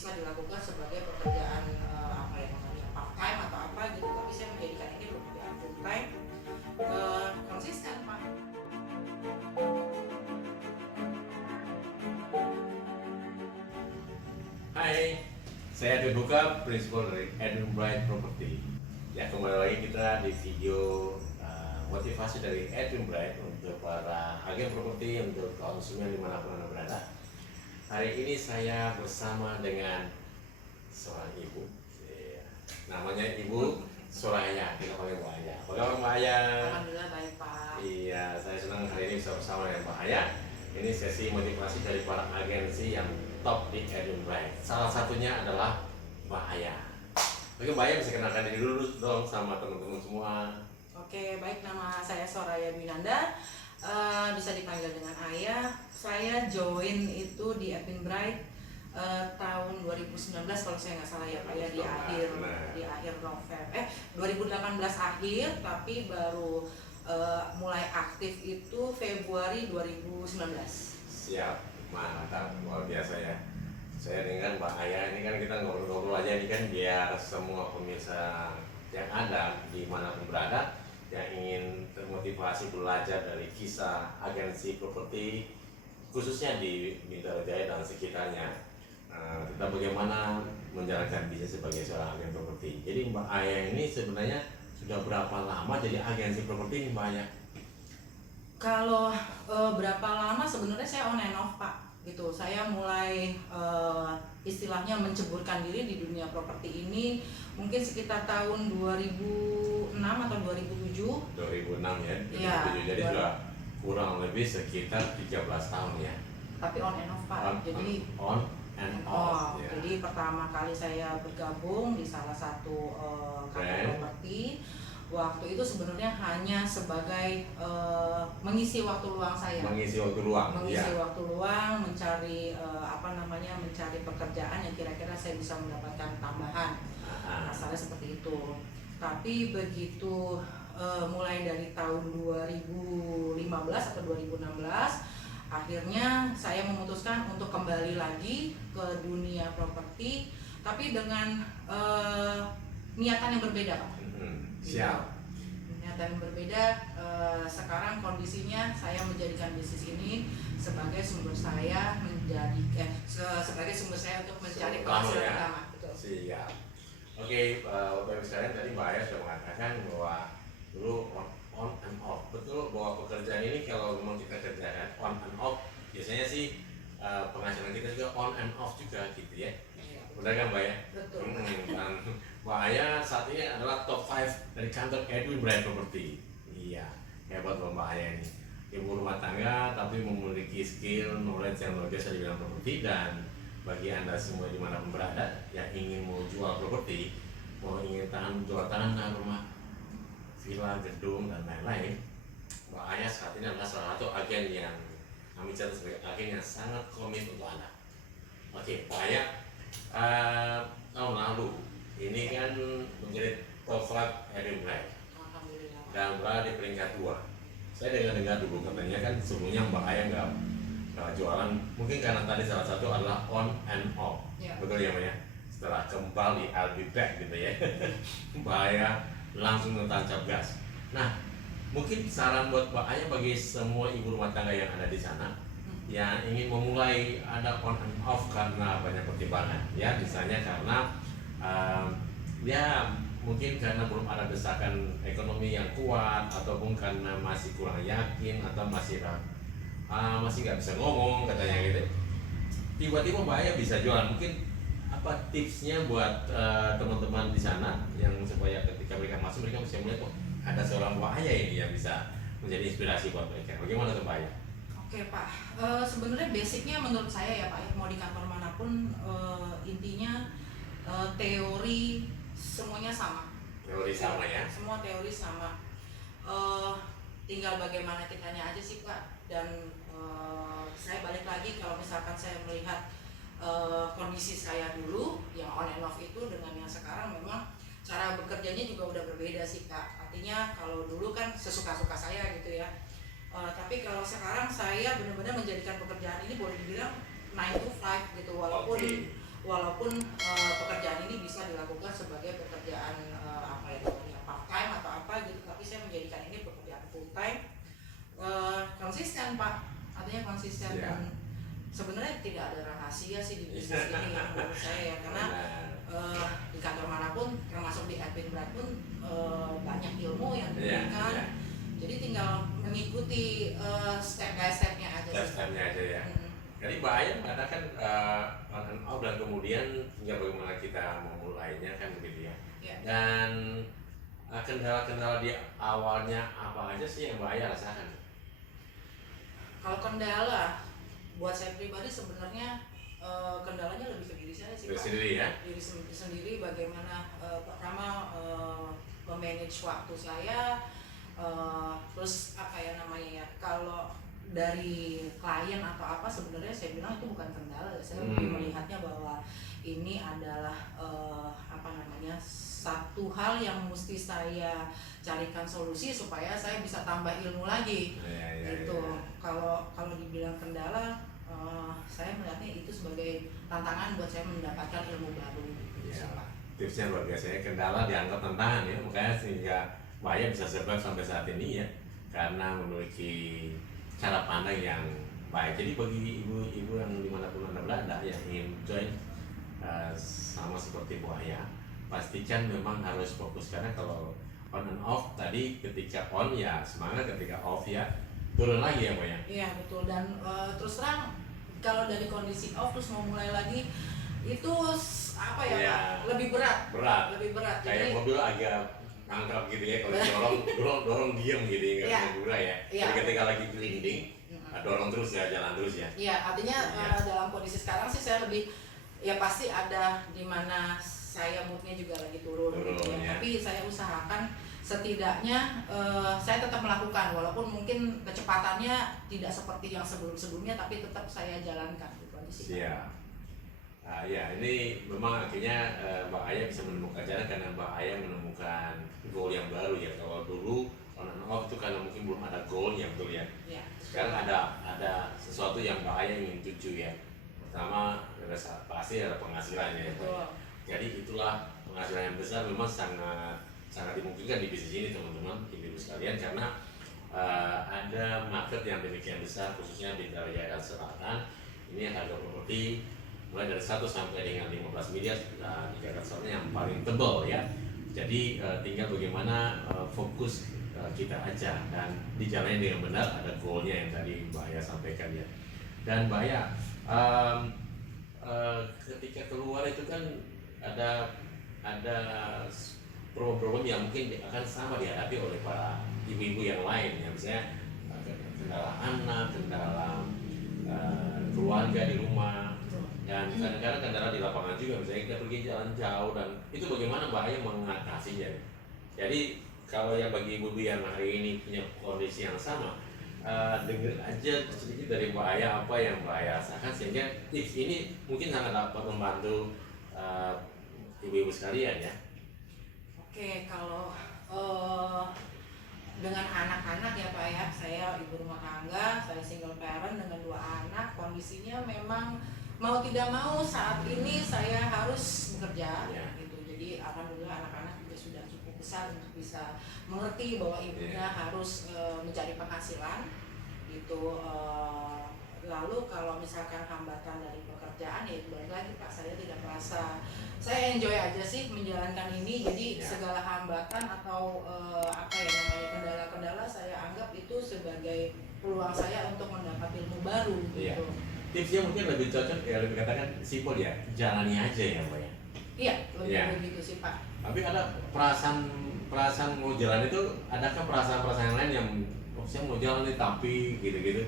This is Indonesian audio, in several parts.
bisa dilakukan sebagai pekerjaan apa ya namanya part time atau apa gitu, tapi saya menjadikan ini pekerjaan full time, konsisten Pak. Hai, saya Edwin Buka, Principal dari Edwin Bright Property. Ya, kembali lagi kita di video motivasi dari Edwin Bright untuk para agen properti, untuk konsumen dimanapun Anda berada. Hari ini saya bersama dengan seorang ibu, namanya Ibu Soraya, kita panggil Mbak Aya. Apa kabar Mbak Aya? Alhamdulillah baik Pak. Iya, saya senang hari ini bisa bersama dengan Mbak Aya. Ini sesi motivasi dari para agensi yang top di Edwin Bright. Salah satunya adalah Mbak Aya. Oke, Mbak Aya bisa kenalkan diri dulu dong sama teman-teman semua. Oke, baik, nama saya Soraya Dwinanda, bisa dipanggil dengan Ayah. Saya join itu di Edwin Bright tahun 2019 kalau saya nggak salah ya Pak ya, di akhir November 2018 akhir, tapi baru mulai aktif itu Februari 2019. Siap, mantap, luar biasa ya. Saya dengan Mbak Aya ini kan kita ngobrol-ngobrol aja, ini kan biar semua pemirsa yang ada dimanapun berada yang ingin termotivasi belajar dari kisah agensi properti khususnya di Bintaro Jaya dan sekitarnya, tentang bagaimana menjalankan bisnis sebagai seorang agen properti. Jadi Mbak Aya ini sebenarnya sudah berapa lama jadi agensi properti ini Mbak Aya? Kalau berapa lama sebenarnya saya on and off Pak gitu. Saya mulai istilahnya menceburkan diri di dunia properti ini mungkin sekitar tahun 2006 atau 2007. 2006 ya, 2007. Ya, Jadi sudah kurang lebih sekitar 13 tahun ya. Tapi on and off Pak. Jadi on and off. Ya. Jadi pertama kali saya bergabung di salah satu kantor properti. Waktu itu sebenarnya hanya sebagai mengisi waktu luang saya. Mengisi waktu luang. Mengisi waktu luang, mencari mencari pekerjaan yang kira-kira saya bisa mendapatkan tambahan. Asalnya seperti itu. Tapi begitu mulai dari tahun 2015 atau 2016, akhirnya saya memutuskan untuk kembali lagi ke dunia properti, tapi dengan niatan yang berbeda Pak. Siap. Niatan yang berbeda. Sekarang kondisinya saya menjadikan bisnis ini sebagai sumber saya sebagai sumber saya untuk mencari penghasilan utama. Betul. Siap. Oke, Bapak Ibu sekalian, tadi Mbak Aya sudah mengatakan bahwa dulu on and off. Betul bahwa pekerjaan ini kalau memang kita kerjakan on and off, biasanya sih penghasilan kita juga on and off juga gitu ya. Benar kan Mbak ya? Betul. Dan Mbak Aya saat ini adalah top 5 dari kantor Edwin Bright Property. Iya, hebat loh Mbak Aya ini. Ibu rumah tangga tapi memiliki skill, knowledge yang luar biasa di bidang properti. Dan bagi Anda semua dimanapun berada yang ingin mau jual properti, mau ingin jual tanah, rumah, villa, gedung, dan lain-lain, Mbak Aya saat ini adalah salah satu agen yang kami catat sebagai agen yang sangat komit untuk Anda. Oke, Mbak Aya, tahun lalu ini kan menjadi top 5 Edwin Bright dan berada di peringkat 2. Saya dengar dulu katanya kan sebelumnya Mbak Aya nggak jualan, mungkin karena tadi salah satu adalah on and off. Betul ya Mbak ya? Setelah kembali I'll be back gitu ya. Mbak Aya langsung tancap gas. Nah, mungkin saran buat Mbak Aya bagi semua ibu rumah tangga yang ada di sana yang ingin memulai ada on and off karena banyak pertimbangan ya, misalnya karena ya mungkin karena belum ada desakan ekonomi yang kuat, ataupun karena masih kurang yakin, atau masih nggak bisa ngomong katanya gitu. Tiba-tiba Mbak Aya bisa jualan, mungkin apa tipsnya buat teman-teman di sana yang supaya ketika mereka masuk mereka bisa melihat ada seorang Mbak Aya ini yang bisa menjadi inspirasi buat mereka. Bagaimana tuh Mbak Aya? Oke Pak, sebenarnya basicnya menurut saya ya Pak, mau di kantor manapun intinya teori semuanya sama. Teori sama ya? Semua teori sama. Tinggal bagaimana kitanya aja sih Pak. Dan saya balik lagi kalau misalkan saya melihat kondisi saya dulu yang on and off itu dengan yang sekarang, memang cara bekerjanya juga udah berbeda sih Pak. Artinya kalau dulu kan sesuka-suka saya gitu ya. Tapi kalau sekarang saya benar-benar menjadikan pekerjaan ini boleh dibilang 9 to 5 gitu, walaupun walaupun pekerjaan ini bisa dilakukan sebagai pekerjaan apa ya namanya part time atau apa gitu, tapi saya menjadikan ini pekerjaan full time. Konsisten Pak, artinya konsisten dan sebenarnya tidak ada rahasia sih di bisnis ini ya menurut saya ya, karena di kantor manapun termasuk di Edwin Brand pun banyak ilmu yang diberikan, jadi tinggal mengikuti step by stepnya aja. Step-stepnya aja ya. Jadi Mbak Aya mengatakan on and off dan kemudian tinggal bagaimana kita memulainya kan begitu ya. Dan kendala-kendala di awalnya apa aja sih yang Mbak Aya rasakan? Kalau kendala buat saya pribadi sebenarnya kendalanya lebih ke diri saya sih Pak. Sendiri ya? Diri sendiri bagaimana pertama memanage waktu saya, terus apa ya namanya ya, kalau dari klien atau apa sebenarnya saya bilang itu bukan kendala, saya lebih melihatnya bahwa ini adalah apa namanya satu hal yang mesti saya carikan solusi supaya saya bisa tambah ilmu lagi gitu. Kalau dibilang kendala, saya melihatnya itu sebagai tantangan buat saya mendapatkan ilmu baru. Tipsnya luar biasa ya, kendala dianggap tantangan ya, makanya sehingga Mbak Aya bisa survive sampai saat ini ya, karena memiliki cara pandang yang baik. Jadi bagi ibu-ibu yang dimanapun Anda berada yang ingin join sama seperti Bu Aya, pastikan memang harus fokus, karena kalau on and off tadi, ketika on ya semangat, ketika off ya turun lagi ya Bu ya. Iya betul, dan terus terang kalau dari kondisi off terus mau mulai lagi itu apa ya Pak, lebih berat. Kayak Jadi mobil agak angkat gitu ya, kalau dorong diam gitu ya, nggak bergerak ya. Jadi ketika lagi gelinding, dorong terus ya, jalan terus ya. Iya, artinya dalam kondisi sekarang sih saya lebih ya pasti ada di mana saya moodnya juga lagi turun gitu ya. Tapi saya usahakan setidaknya saya tetap melakukan, walaupun mungkin kecepatannya tidak seperti yang sebelumnya, tapi tetap saya jalankan gitu aja sih. Ya ini memang akhirnya Mbak Aya bisa menemukan jalan karena Mbak Aya menemukan goal yang baru ya. Kalau dulu on and off itu karena mungkin belum ada goalnya, betul ya. Sekarang ada sesuatu yang Mbak Aya ingin tuju ya. Pertama pasti ada penghasilannya ya. Jadi itulah penghasilan yang besar, memang sangat dimungkinkan di bisnis ini teman-teman ibu-ibu sekalian, karena ada market yang demikian besar khususnya di daerah selatan. Ini harga properti mulai dari 1 sampai dengan 15 miliar di Jakarta Selatan yang paling tebal ya. Jadi tinggal bagaimana fokus kita aja dan dijalani dengan benar, ada goalnya yang tadi Mbak Aya sampaikan ya. Dan Mbak Aya ketika keluar itu kan ada problem-problem yang mungkin akan sama dihadapi oleh para ibu-ibu yang lain ya, misalnya kendala anak, kendala keluarga di rumah, dan kadang-kadang kendala di lapangan juga, misalnya kita pergi jalan jauh, dan itu bagaimana Mbak Aya mengatasinya. Jadi kalau yang bagi ibu-ibu yang hari ini punya kondisi yang sama, dengar aja sedikit dari Mbak Aya apa yang Mbak Aya rasakan, sehingga tips ini mungkin sangat dapat membantu ibu-ibu sekalian ya. Oke, kalau dengan anak-anak ya Pak ya, saya ibu rumah tangga, saya single parent dengan 2 anak, kondisinya memang mau tidak mau saat ini saya harus bekerja gitu. Jadi alhamdulillah anak-anak juga sudah cukup besar untuk bisa mengerti bahwa ibunya harus mencari penghasilan gitu. Lalu kalau misalkan hambatan dari pekerjaan ya balik lagi Pak, saya tidak merasa, saya enjoy aja sih menjalankan ini. Jadi segala hambatan atau apa ya namanya kendala-kendala saya anggap itu sebagai peluang saya untuk mendapat ilmu baru gitu. Tipsnya mungkin lebih cocok ya, lebih katakan simpel ya, jalani aja ya Mbak ya. Iya, lebih begitu sih Pak. Tapi ada perasaan mau jalan itu, adakah perasaan-perasaan yang lain yang saya mau jalan nih tapi gitu-gitu?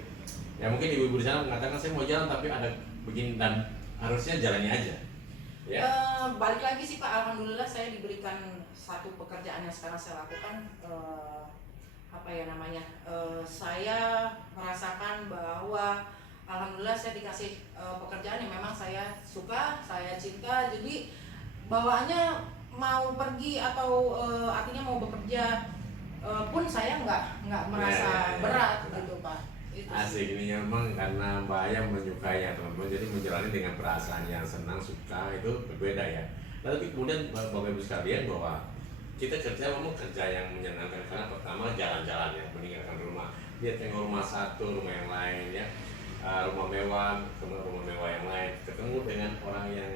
Ya mungkin ibu-ibu di sana mengatakan saya mau jalan tapi ada begini, dan harusnya jalani aja. Ya. Balik lagi sih Pak, alhamdulillah saya diberikan satu pekerjaan yang sekarang saya lakukan. Apa ya namanya? Saya merasakan bahwa alhamdulillah saya dikasih pekerjaan yang memang saya suka, saya cinta. Jadi bawaannya mau pergi atau artinya mau bekerja pun saya nggak merasa berat gitu Pak. Itu Asik sih. ini memang karena Mbak Ayah menyukainya teman-teman, jadi menjalani dengan perasaan yang senang, suka itu berbeda ya. Nah, tapi kemudian Bapak Ibu sekalian bahwa kita kerja memang kerja yang menyenangkan karena pertama jalan-jalan ya, meninggalkan rumah, dia tengok rumah satu, rumah yang lain ya, rumah mewah, ketemu rumah mewah yang lain, ketemu dengan orang yang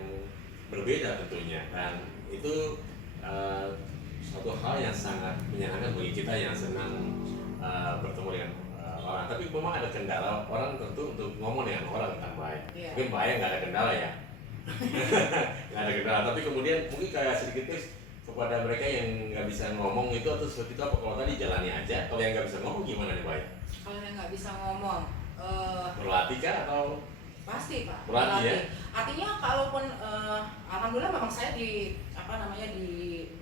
berbeda tentunya, dan itu eh, suatu hal yang sangat menyenangkan bagi kita yang senang bertemu dengan orang. Tapi memang ada kendala orang tentu untuk ngomong dengan orang tentang bahaya. Iya. Mungkin bahaya nggak ada kendala ya, nggak ada kendala. Tapi kemudian mungkin kayak sedikit tips kepada mereka yang nggak bisa ngomong itu atau seperti itu apa, kalau tadi jalani aja. Kalau yang nggak bisa ngomong gimana nih bahaya? Kalau yang nggak bisa ngomong, Berlatih kah atau pasti Pak. Berlatih ya? Artinya kalaupun alhamdulillah memang saya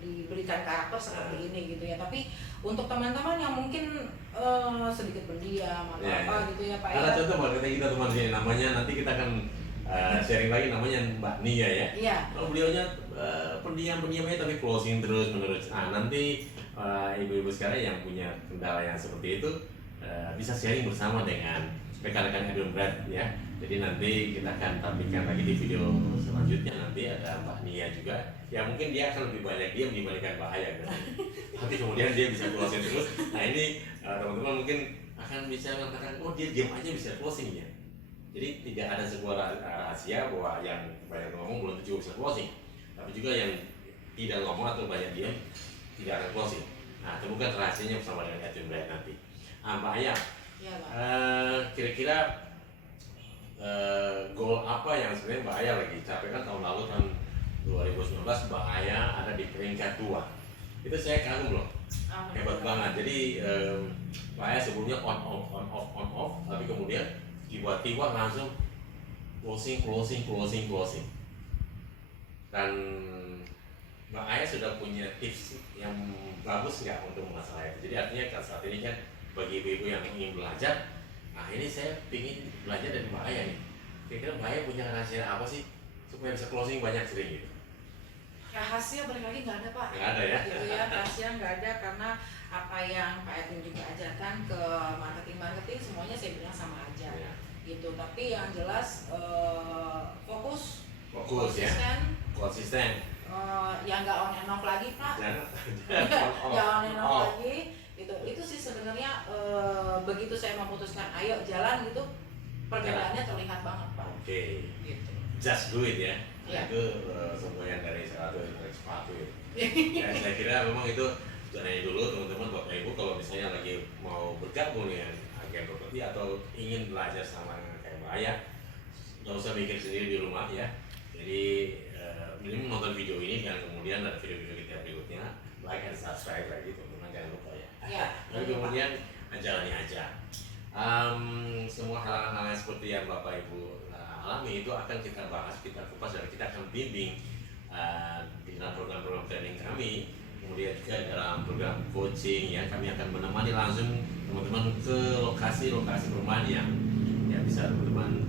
diberikan karakter seperti ini gitu ya. Tapi untuk teman-teman yang mungkin sedikit pendiam atau Ya, apa ya. gitu ya Pak Ada ya. contoh Mbak, kita teman sini namanya, nanti kita akan sharing lagi, namanya Mbak Nia ya. Iya. Oh, beliaunya pendiam-pendiamnya tapi closing terus menerus. Nah, nanti ibu-ibu sekarang yang punya kendala yang seperti itu bisa sharing bersama dengan rekan-rekan Edwin Brad ya. Jadi nanti kita akan tampilkan lagi di video selanjutnya, nanti ada Mbak Nia juga. Ya mungkin dia akan lebih banyak diam dibandingkan bahaya gitu. Tapi kemudian dia bisa closing terus. Nah ini teman-teman mungkin akan bisa mengatakan, oh dia diam aja bisa closing ya. Jadi tidak ada sebuah rahasia bahwa yang banyak ngomong belum tentu bisa closing, tapi juga yang tidak ngomong atau banyak diam tidak akan closing. Nah, temukan rahasianya bersama dengan Edwin Bright nanti. Mbak Ayah, Iya Pak. kira-kira goal apa yang sebenarnya Mbak Ayah lagi capai? Kan tahun lalu, tahun 2019 Mbak Ayah ada di peringkat 2. Itu saya kagum loh, hebat banget. Jadi Mbak Ayah sebelumnya on off, tapi kemudian tiba-tiba langsung closing. Dan Mbak Ayah sudah punya tips yang bagus nggak untuk masalah itu. Jadi artinya kan saat ini kan bagi ibu-ibu yang ingin belajar, nah ini saya ingin belajar dari Mbak Ayah nih. Kira-kira Mbak Ayah punya rahasia apa sih supaya bisa closing banyak sering gitu? Rahasia balik lagi nggak ada Pak. Nggak ada ya? Gitu ya, rahasia nggak ada karena apa yang Pak Edwin juga ajarkan ke marketing semuanya saya bilang sama aja. Ya. Gitu. Tapi yang jelas fokus Konsisten. Yang nggak on and off lagi Pak. Jangan on and off lagi. Itu sih sebenarnya begitu saya memutuskan ayo jalan gitu, perbedaannya terlihat banget Pak. Oke. Gitu. Just do it ya. Ya. Itu semboyan dari salah satu sepatu ya. Ya, saya kira memang itu caranya dulu teman-teman Bapak Ibu, kalau misalnya lagi mau bergabung dengan agen properti atau ingin belajar sama kayak Mbak Ayah, nggak usah mikir sendiri di rumah ya. Jadi minimum nonton video ini dan kemudian ada video-video kita berikutnya, like and subscribe lagi teman-teman, jangan lupa ya. Ya. Tapi kemudian jalani aja. Semua hal-hal seperti yang Bapak Ibu alami itu akan kita bahas, kita kupas, dan kita akan bimbing di dalam program-program training kami, kemudian juga dalam program coaching ya. Kami akan menemani langsung teman-teman ke lokasi-lokasi perumahan yang bisa teman-teman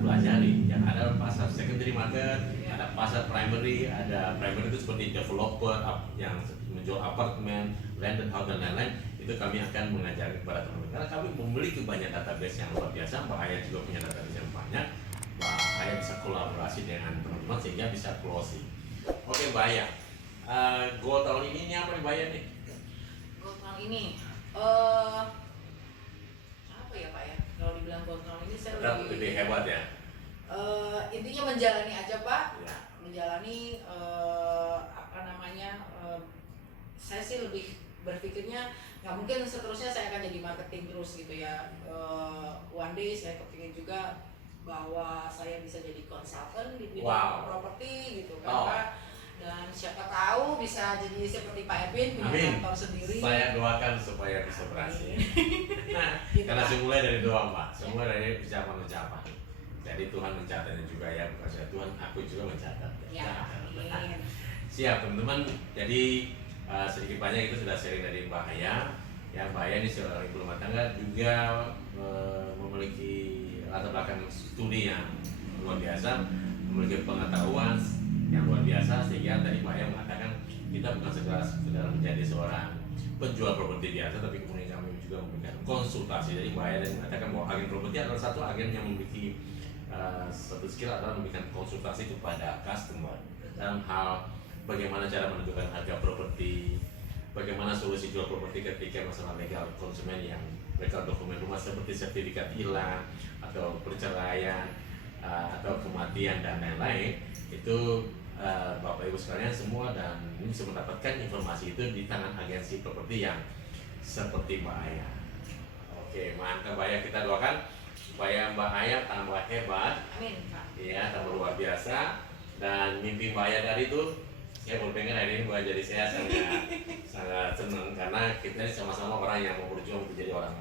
pelajari. Yang ada pasar secondary market, ada pasar primary, itu seperti developer yang menjual apartemen, landed house dan lain-lain. Itu kami akan mengajarkan kepada teman-teman karena kami memiliki banyak database yang luar biasa. Mbak Ayah juga punya database yang banyak. Mbak Ayah bisa kolaborasi dengan teman-teman sehingga bisa closing. Oke Mbak Ayah, goal tahun ini apa nih Mbak Ayah nih? Goal tahun ini apa ya Pak ya? Kalau dibilang goal tahun ini saya Lebih hebat ya? Intinya menjalani aja Pak. Ya. Menjalani saya sih lebih berpikirnya nggak mungkin seterusnya saya akan jadi marketing terus gitu ya. One day saya kepingin juga bahwa saya bisa jadi konsultan di bidang properti gitu kan Pak. Dan siapa tahu bisa jadi seperti Pak Edwin punya kantor sendiri. Saya doakan supaya bisa berhasil. Gitu, karena Pak. semula dari doa Mbak, semua dari ucapan. Jadi Tuhan mencatatnya juga ya, bukan saya Tuhan, aku juga mencatat. Ya, amin. Siap teman-teman. Jadi sedikit banyak itu sudah sharing dari Mbak Ayah. Ya, Mbak Ayah ini seorang ibu rumah tangga juga memiliki latar belakang studi yang luar biasa, memiliki pengetahuan yang luar biasa, sehingga tadi Mbak Ayah mengatakan kita bukan sekedar menjadi seorang penjual properti biasa, tapi kemudian kami juga memberikan konsultasi. Jadi Mbak Aya dan mengatakan bahwa agen properti adalah satu agen yang memiliki satu skill adalah memberikan konsultasi kepada customer dalam hal bagaimana cara menentukan harga properti, bagaimana solusi jual properti ketika masalah legal konsumen yang legal dokumen rumah seperti sertifikat hilang atau perceraian atau kematian dan lain-lain. Itu Bapak Ibu sekalian semua dan ini bisa mendapatkan informasi itu di tangan agensi properti yang seperti Mbak Aya. Oke, mantap Mbak Aya, kita doakan supaya Mbak Aya tambah hebat. Amin, Pak. Ya, tambah luar biasa. Dan mimpi Mbak Aya dari itu, saya baru pengen hari ini Mbak, jadi saya sangat senang karena kita sama-sama orang yang mau berjuang untuk jadi orang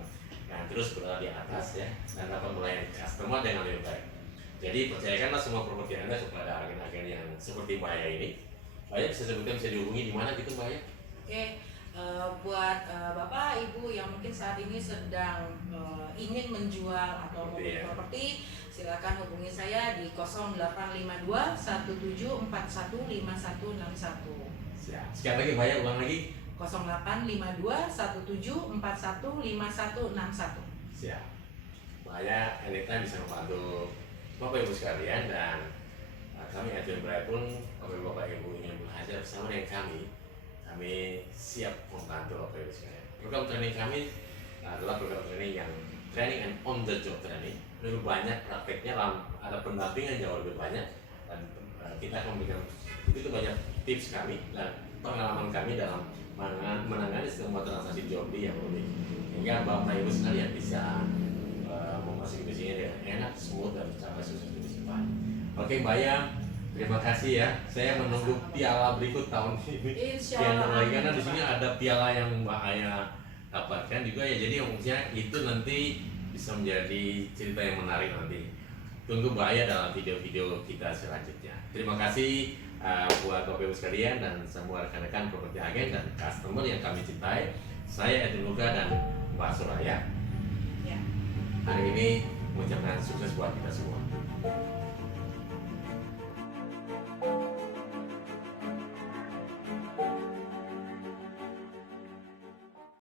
yang terus berada di atas ya, dan dapat melayani customer dengan lebih baik. Jadi percayakanlah semua properti Anda kepada agen-agen yang seperti Mbak Aya ini. Mbak Aya bisa sebutkan, bisa dihubungi di mana gitu Mbak Aya? Oke, buat Bapak Ibu yang mungkin saat ini sedang ingin menjual atau membeli properti, silakan hubungi saya di 0852 1741 5161. Siap. Sekali lagi Mbak Aya, ulang lagi. 0852 1741 5161. Siap. Mbak Aya anytime bisa membantu Bapak Ibu sekalian, dan kami Edwin Bray pun kalau Bapak Ibu ingin belajar bersama dengan kami siap membantu Bapak Ibu sekalian. Program training kami adalah program training yang training and on the job training. Lebih banyak prakteknya, ada pendampingan jauh lebih banyak, dan kita akan memberikan begitu banyak tips kami dan pengalaman kami dalam menangani semua transaksi job yang lebih, hingga Bapak Ibu sekalian bisa memasuki bisnisnya dengan enak, smooth, dan mencapai sukses di depan. Oke Mbak Aya, terima kasih ya. Saya menunggu piala berikut tahun ini. Insyaallah. Karena di sini ada piala yang Mbak Aya dapatkan juga ya. Jadi maksudnya itu nanti bisa menjadi cerita yang menarik nanti. Tunggu Mbak Aya dalam video-video kita selanjutnya. Terima kasih buat Bapak Ibu sekalian dan semua rekan-rekan properti agen dan customer yang kami cintai. Saya Edwin Luka dan Mbak Suraya. Ya. Hari ini mengucapkan sukses buat kita semua.